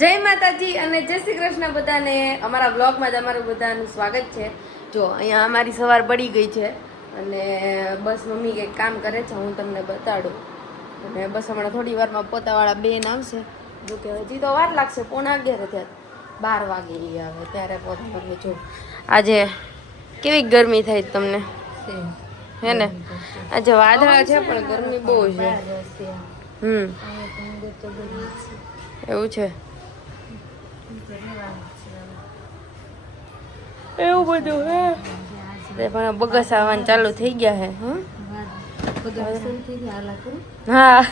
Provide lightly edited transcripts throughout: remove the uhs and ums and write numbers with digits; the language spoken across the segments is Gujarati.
જય માતાજી અને જય શ્રી કૃષ્ણ બધાને અમારા બ્લોગમાં તમારું બધાનું સ્વાગત છે। જો અહીંયા અમારી સવાર પડી ગઈ છે અને બસ મમ્મી કંઈક કામ કરે છે, હું તમને બતાડું। અને બસ હમણાં થોડી વારમાં પોતાવાળા બેન આવશે, જો કે હજી તો વાર લાગશે, 11:15 થયા, 12 વાગે આવે ત્યારે પોતા। જો આજે કેવી ગરમી થાય તમને હે ને? આજે વાદળા છે પણ ગરમી બહુ છે। એવું છે, એવું બધું હે પણ બગસ આવવાનું ચાલુ થઈ ગયા હે। હા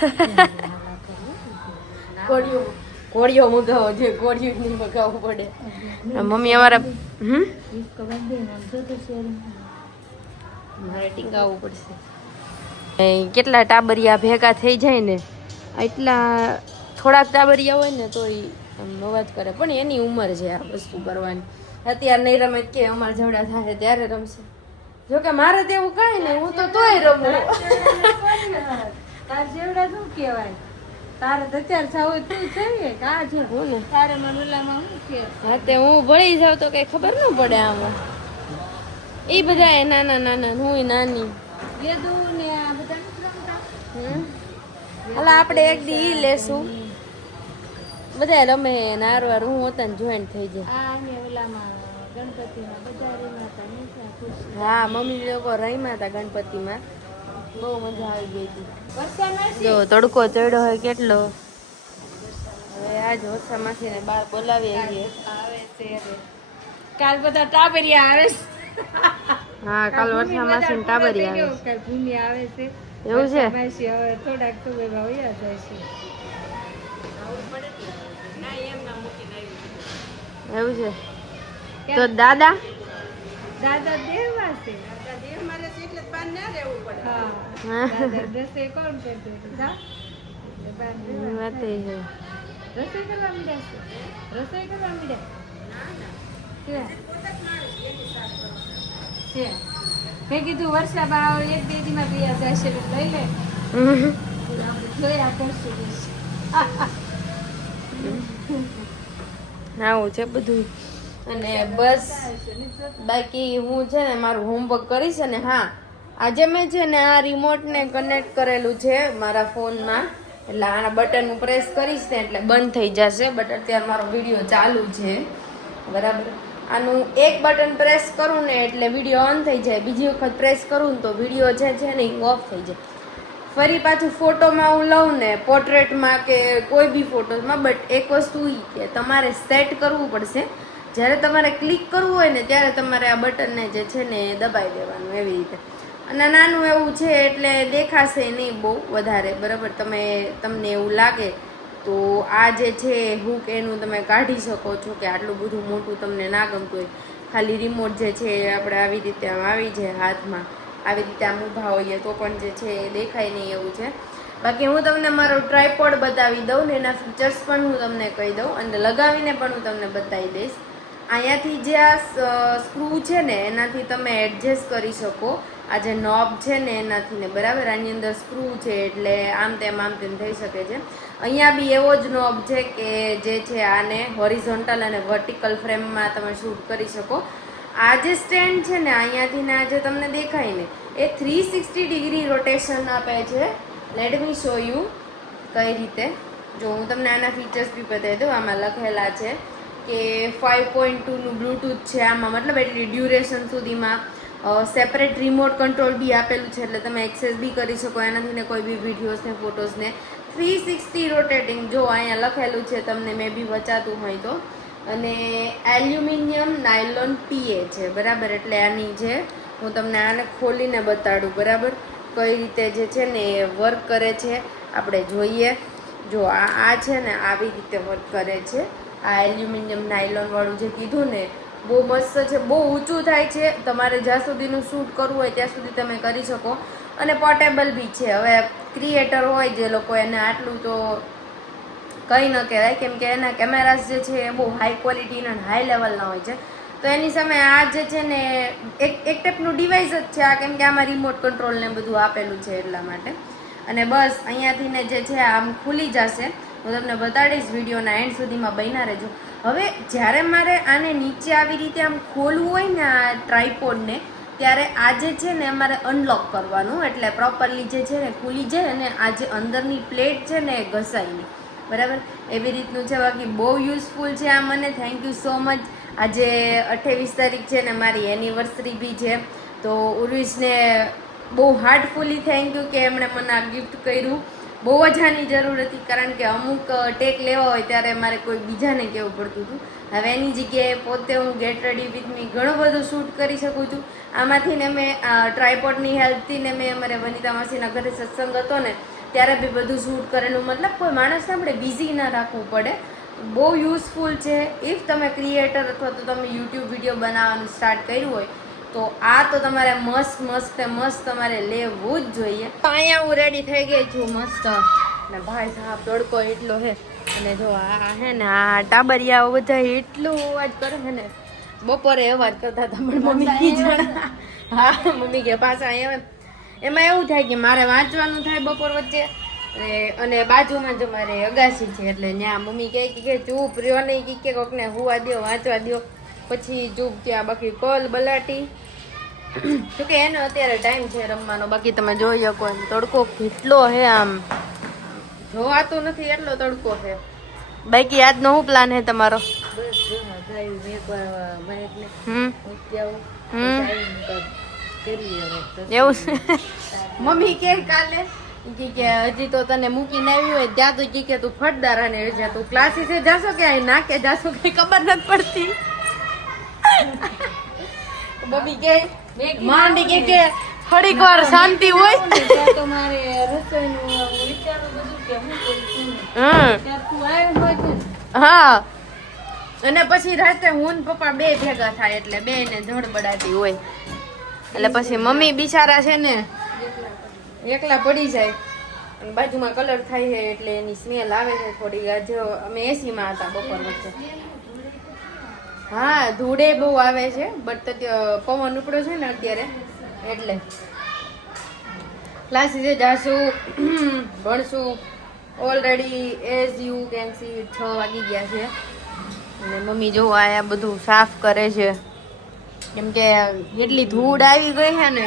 કોળિયો મગાવો જોઈએ, કોળિયો નહીં મગાવવું પડે। મમ્મી અમારા મારે ટીંગાવવું પડશે। કેટલા ટાબરિયા ભેગા થઈ જાય ને, એટલા થોડાક ટાબરિયા હોય ને તો અવાજ કરે, પણ એની ઉંમર છે આ વસ્તુ કરવાની। અત્યારે નહીં રમે કે અમારા જેવડા થાય ત્યારે રમશે। જોકે મારે તો એવું કાંઈ નહીં, હું તો તોય રમું। તાર જેવડા શું કહેવાય, તારે તો અત્યારે સાવ તું છે કા છે હું ને તારે મનુલામાં શું કે હા તે હું ભળી જાવ તો કઈ ખબર ન પડે આમાં। એ બધા નાના નાના, હું નાની, યદુ ને આ બધા નથી રમતા। એટલે આપણે એક દી ઈ લેશું, બધા રમે નારવાર, હું હોતા ને જોઈન્ટ થઈ જાય। આ ને ઓલામાં ગણપતિમાં બધા રમાતા નહીં ખુશ। હા મમ્મી લોકો રમ્યા હતા ગણપતિમાં, બહુ મજા આવી ગઈ હતી। વર્ષામાં જો તડકો ચડ્યો હોય કેટલો। હવે આજ વર્ષા માસીને બહાર બોલાવી આવીએ। આવે છે કાલ બધા ટાબરિયા આવે છે। હા કાલ વર્ષા માસીને ટાબરિયા આવે છે। કાલ ભૂમિ આવે છે, એવું છે? માસી હવે થોડાક સમયમાં વયા જાય છે। એવું છે, તો દાદા દાદા દેવમાં છે, હા દાદા રસોઈ કોણ કરતું હતું? જા વાત એ છે। રસોઈ કરવા માંડ્યા છે, રસોઈ કરવા માંડ્યા છે। મેં કીધું વર્ષા બા એક બે દીમાં પિયા જશે તો લઈ લે, જોયા કરશું। આવું છે બધું। અને બસ બાકી હું છે ને મારું હોમવર્ક કરીશ। અને હા આજે મેં છે ને આ રિમોટને કનેક્ટ કરેલું છે મારા ફોનમાં, એટલે આના બટન હું પ્રેસ કરીશ ને એટલે બંધ થઈ જશે, બટ અત્યારે મારો વિડીયો ચાલુ છે બરાબર। આનું એક બટન પ્રેસ કરું ને એટલે વિડીયો ઓન થઈ જાય, બીજી વખત પ્રેસ કરું ને તો વિડીયો જે છે ને એ ઓફ થઈ જાય। ફરી પાછું ફોટોમાં હું લઉં ને, પોર્ટ્રેટમાં કે કોઈ બી ફોટોમાં, બટ એક વસ્તુ એ કે તમારે સેટ કરવું પડશે। જ્યારે તમારે ક્લિક કરવું હોય ને ત્યારે તમારે આ બટનને જે છે ને એ દબાઈ દેવાનું એવી રીતે। અને નાનું એવું છે એટલે દેખાશે નહીં બહુ વધારે બરાબર। તમને એવું લાગે તો આ જે છે હુક એનું તમે કાઢી શકો છો કે આટલું બધું મોટું તમને ના ગમતું હોય, ખાલી રિમોટ જે છે આપણે આવી રીતે આમ આવી જાય હાથમાં, આવી રીતે આમ ઊભા હોઈએ તો પણ જે છે એ દેખાય નહીં એવું છે। બાકી હું તમને મારો ટ્રાયપોડ બતાવી દઉં ને એના ફીચર્સ પણ હું તમને કહી દઉં, અને લગાવીને પણ હું તમને બતાવી દઈશ। અહીંયાથી જે આ સ્ક્રૂ છે ને એનાથી તમે એડજસ્ટ કરી શકો, આ જે નોબ છે ને એનાથી ને બરાબર। આની અંદર સ્ક્રૂ છે એટલે આમ તેમ થઈ શકે છે। અહીંયા બી એવો જ નોબ છે કે જે છે આને હોરિઝોન્ટલ અને વર્ટિકલ ફ્રેમમાં તમે શૂટ કરી શકો। આ જે સ્ટેન્ડ છે ને અહીંયાથી ને આ જે તમને દેખાય ને એ 360 ડિગ્રી રોટેશન આપે છે। લેટ મી શો યુ કઈ રીતે। જો હું તમને આના ફીચર્સ બી બતાવી દઉં, આમાં લખેલા છે કે 5.2નું બ્લૂટૂથ છે આમાં, મતલબ એટલી ડ્યુરેશન સુધીમાં સેપરેટ રિમોટ કંટ્રોલ બી આપેલું છે એટલે તમે એક્સેસ બી કરી શકો એનાથી ને કોઈ બી વિડીયોઝને ફોટોઝને। 360 રોટેટિંગ જો અહીંયા લખેલું છે, તમને મે બી વચાતું હોય તો। અને એલ્યુમિનિયમ નાયલોન પીએ છે બરાબર, એટલે આની જે હું તમને આને ખોલીને બતાડું બરાબર કઈ રીતે જે છે ને એ વર્ક કરે છે આપણે જોઈએ। જો આ છે ને આવી રીતે વર્ક કરે છે। આ એલ્યુમિનિયમ નાયલોન વાળું જે કીધું ને બહુ મસ્ત છે, બહુ ઊંચું થાય છે, તમારે જ્યાં સુધીનું શૂટ કરવું હોય ત્યાં સુધી તમે કરી શકો। અને પોર્ટેબલ બી છે। હવે ક્રિએટર હોય જે લોકો એને આટલું તો કંઈ ન કહેવાય, કેમ કે એના કેમેરાસ જે છે એ બહુ હાઈ ક્વોલિટીના અને હાઈ લેવલના હોય છે, તો એની સામે આ જે છે ને એક ટાઈપનું ડિવાઇસ જ છે આ, કેમ કે આમાં રિમોટ કંટ્રોલ ને બધું આપેલું છે એટલા માટે। અને બસ અહીંયાથી ને જે છે આમ ખુલી જશે। હું તમને બતાડીશ. વિડીયોના એન્ડ સુધીમાં બન્યા રહેજો. હવે જ્યારે મારે આને નીચે આવી રીતે આમ ખોલવું હોય ને આ ટ્રાયપોડને, ત્યારે આજે છે ને અમારે અનલોક કરવાનું, એટલે પ્રોપરલી જે છે ને ખુલી જાય અને આ જે અંદરની પ્લેટ છે ને એ ઘસાય નહીં, બરાબર? એવી રીતનું છે. બાકી બહુ યુઝફુલ છે આ મને. Thank you so much. આજે 28 તારીખ છે ને મારી એનિવર્સરી બી છે, તો ઉર્વિશને બહુ હાર્ટફુલી થેન્ક યુ કે એમણે મને આ ગિફ્ટ કર્યું. બહુ જ આની જરૂર હતી, કારણ કે અમુક ટેક લેવા હોય ત્યારે મારે કોઈ બીજાને કહેવું પડતું હતું. હવે એની જગ્યાએ પોતે હું ગેટ રેડી વિથ મી ઘણું બધું શૂટ કરી શકું છું આમાંથી ને. મેં ટ્રાયપોડની હેલ્પથી ને મેં અમારે વનિતા માસીના ઘરે સત્સંગ હતો ને ત્યારે બી બધું શૂટ કરેલું. મતલબ કોઈ માણસને આપણે બિઝી ના રાખવું પડે. બહુ યુઝફુલ છે. ઇફ તમે ક્રિએટર અથવા તો તમે યુટ્યુબ વિડીયો બનાવવાનું સ્ટાર્ટ કર્યું હોય તો આ તો તમારે મસ્ત તમારે લેવું જ જોઈએ. અહીંયા હું રેડી થઈ ગઈ છું મસ્ત. ને ભાઈ સાહેબ તડકો એટલો હે, અને જો આ હે ને આ ટાબરિયાઓ બધા એટલું અવાજ કરે છે ને. બપોરે અવાજ કરતા હતા પણ મમ્મી કીધું હા મમ્મી કે પાછા અહીંયા એમાં એવું થાય કે મારે વાંચવાનું થાય બપોર વચ્ચે, અને બાજુમાં જ મારે અગાસી છે, એટલે ત્યાં મમ્મી કહે કે ચૂપ રહ્યો નહીં, કે કોકને હુવા દો, વાંચવા દો, પછી ચૂપ ત્યાં. બાકી કોલ બલાટી જોકે એનો અત્યારે ટાઈમ છે રમવાનો. બાકી તમે જોઈ શકો એમ તડકો કેટલો હે, આમ જોવાતો નથી એટલો તડકો છે. બાકી આજનો શું પ્લાન હે તમારો? એવું છે. મમ્મી કે કાલે કે હજી તો તને મૂકીને આવી હોય ત્યાં તો કે તું ફટદાર અને તું ક્લાસીસે જાશો કે અહીં નાકે જાશો કઈ ખબર નથી પડતી. મમ્મી કે માંડી કે થોડીક વાર શાંતિ હોય તો મારે રસોઈનું વિચારું બધું કે હું કરું. ત્યાં તું આવ્યો હોય છે. હા, અને પછી રાતે હું ને પપ્પા બે ભેગા થાય એટલે બે ને ધડબડાતી હોય, એટલે પછી મમ્મી બિચારા છે ને એકલા પડી જાય. અને બાજુમાં કલર થાય છે એટલે એની સ્મેલ આવે છે થોડી. આજે અમે એસીમાં હતા બપોર વચ્ચે. હા, ધૂળે બહુ આવે છે, બટ પવન ઉપડ્યો છે ને અત્યારે એટલે ક્લાસીસે જાશું, ભણશું. Already as you can see 6 વાગી ગયા છે, અને મમ્મી જો આ બધું સાફ કરે છે, કેમ કે એટલી ધૂળ આવી ગઈ છે ને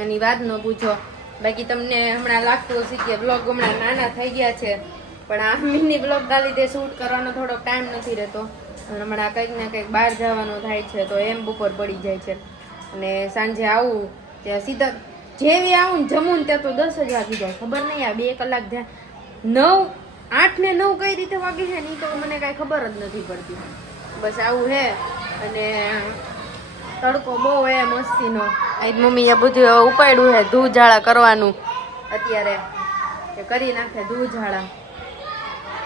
એની વાત ન પૂછો. બાકી તમને હમણાં લાગતું હશે કે બ્લોગ હમણાં નાના થઈ ગયા છે, પણ આ મિની બ્લોગના લીધે શૂટ કરવાનો થોડોક ટાઈમ નથી રહેતો. હમણાં કંઈક ને કંઈક બહાર જવાનું થાય છે તો એમ બપોર પડી જાય છે, અને સાંજે આવું ત્યાં સીધા જેવી આવું ને જમું ને ત્યાં તો 10 જ વાગી જાય. ખબર નહીં આ 2 કલાક થયા. 8 ને 9 કઈ રીતે વાગી છે ને તો મને કાંઈ ખબર જ નથી પડતી. બસ આવું હે, અને તડકો બહુ હે મસ્તીનો. આજ મમ્મીએ બધું ઉપાડ્યું હે ધૂળઝાળા કરવાનું અત્યારે, કે કરી નાખે ધૂળઝાળા.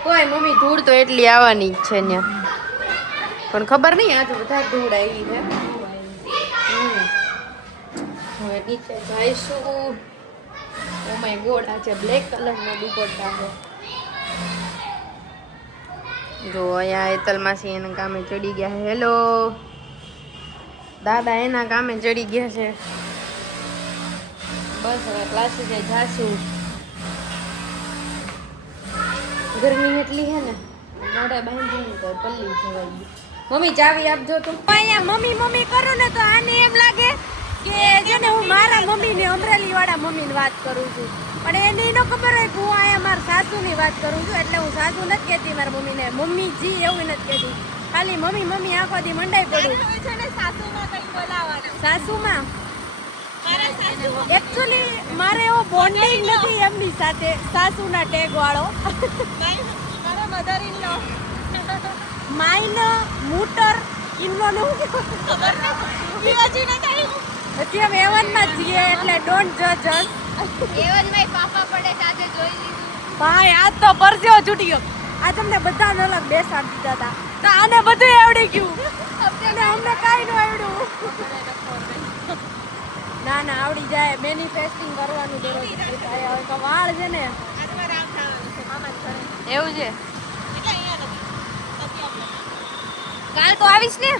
તોય મમ્મી ધૂળ તો એટલી આવવાની જ છે ત્યાં, પણ ખબર નહીં આજે વધારે ધૂળ આવી છે. હવે નીચે જઈશું. ઓ માય ગોડ, આ છે બ્લેક કલરનો દુપટ્ટા છે. જો અહીંયા હેતલ માસી એના કામે ચડી ગયા. હેલો દાદા એના કામે ચડી ગયા છે. બસ હવે ક્લાસીસે જાશું. ગરમી એટલી છે ને મોઢે બાંધીને તો પલ્લી જવાય ગઈ. મમ્મી ચાવી આપજો તો. અહીંયા મમ્મી કરું ને તો આને એમ લાગે કે જેને હું મારા મમ્મીને અમરેલી વાળા મમ્મીની વાત કરું છું, પણ એને ન ખબર હોય કે હું અહીંયા મારા સાસુની વાત કરું છું. એટલે હું સાસુ નથી કહેતી મારા મમ્મીને, મમ્મીજી એવું નથી કહેતી. ખાલી મમ્મી આખો દી મંડાઈ પડું. સાસુમાં એકચ્યુઅલી મારે એવો બોન્ડિંગ નથી એમની સાથે, સાસુના ટેગ વાળો. માઇન મૂટર ઇનલોને હું ખબર નથી. હજી અમે એવનમાં છીએ એટલે ડોન્ટ જજ અસ. એવનમાં પાપા પડે સાથે જોઈ લીધું. ભાઈ આજ તો પરસેવો છૂટી ગયો. આ તમને બધાને અલગ બેસાડી દીધા હતા તો આને બધું આવડી ગયું, અને અમને કાંઈ ન આવડ્યું. ના આવડી જાય. મેનિફેસ્ટિંગ કરવાનું દરરોજ થાય. હવે તો વાળ છે ને એવું છે. કાલ તો આવીશ ને.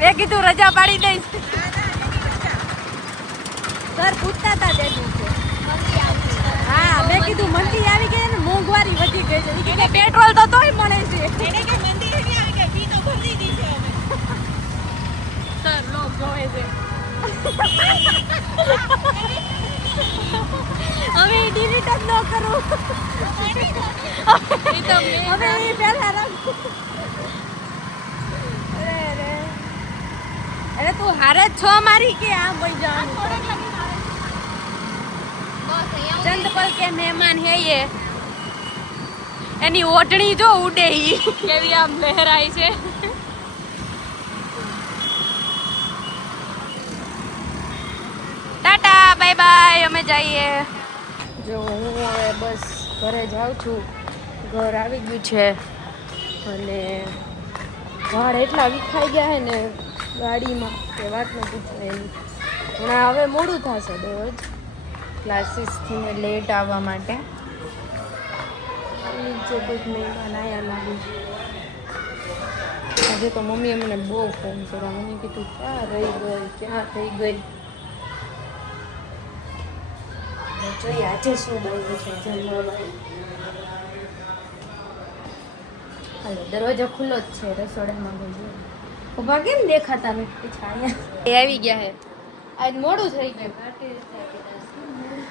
મેં કીધું રજા પાડી દઈશ. સર પૂછતા હતા તે દિવસે. હા મેં કીધું મંદી આવી ગઈ ને મોંઘવારી વધી ગઈ છે કે પેટ્રોલ તો તોય મળે છે એને કે મંદિરે નહીં આવી કે ફી તો ભરી દીધી છે અમે સર લોક જોવે છે હવે ડિલીટ જ ન કરું એ તો હવે એ પહેલા રાખ અરે તું હારે જ છો મારી કે આમ વઈ જવાનું થોડેક લગી મારે બસ અહીંયા ચંદપલ કે મહેમાન હે ये એની ઓઢણી જો ઉડે ઈ કેવી આમ લહેરાય છે ટાટા બાય બાય અમે જઈએ જો હું હવે બસ ઘરે જાઉં છું ઘર આવી ગયું છે અને વાળ એટલા વિખાઈ ગયા છે ને ગાડીમાં કે વાત ન પૂછો એની હમણાં હવે મોડું થશે રોજ ક્લાસીસથી મેં લેટ આવવા માટે નીચે બધું મહેમાન આવ્યા લાગુ છે આજે તો મમ્મીએ મને બહુ ફોન કર્યા મને કીધું ક્યાં રહી ગઈ ક્યાં થઈ ગઈ જોઈએ આજે શું બન્યું છે જમવામાં હાલો દરવાજો ખુલ્લો જ છે રસોડામાં ગઈ ઉભા કેમ દેખાતા નથી છાયા એ આવી ગયા હે આજ મોડું થઈ ગયું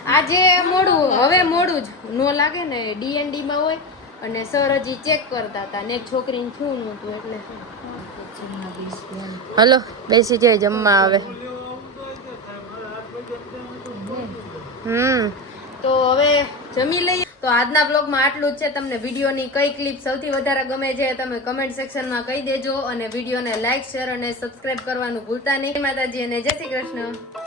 આજે મોડું હવે મોડું જ નો લાગે ને ડીએનડી માં હોય અને સર હજી ચેક કરતા હતા ને એક છોકરીને થયું નહોતું એટલે હલો બેસી જાય જમવા આવે તો હવે જમી લઈએ તો આજના બ્લોગમાં આટલું જ છે તમને વિડીયોની કઈ ક્લિપ સૌથી વધારે ગમે છે તમે કમેન્ટ સેક્શનમાં કહી દેજો અને વિડીયોને લાઈક શેર અને સબસ્ક્રાઇબ કરવાનું ભૂલતા નહીં માતાજી અને જય શ્રી કૃષ્ણ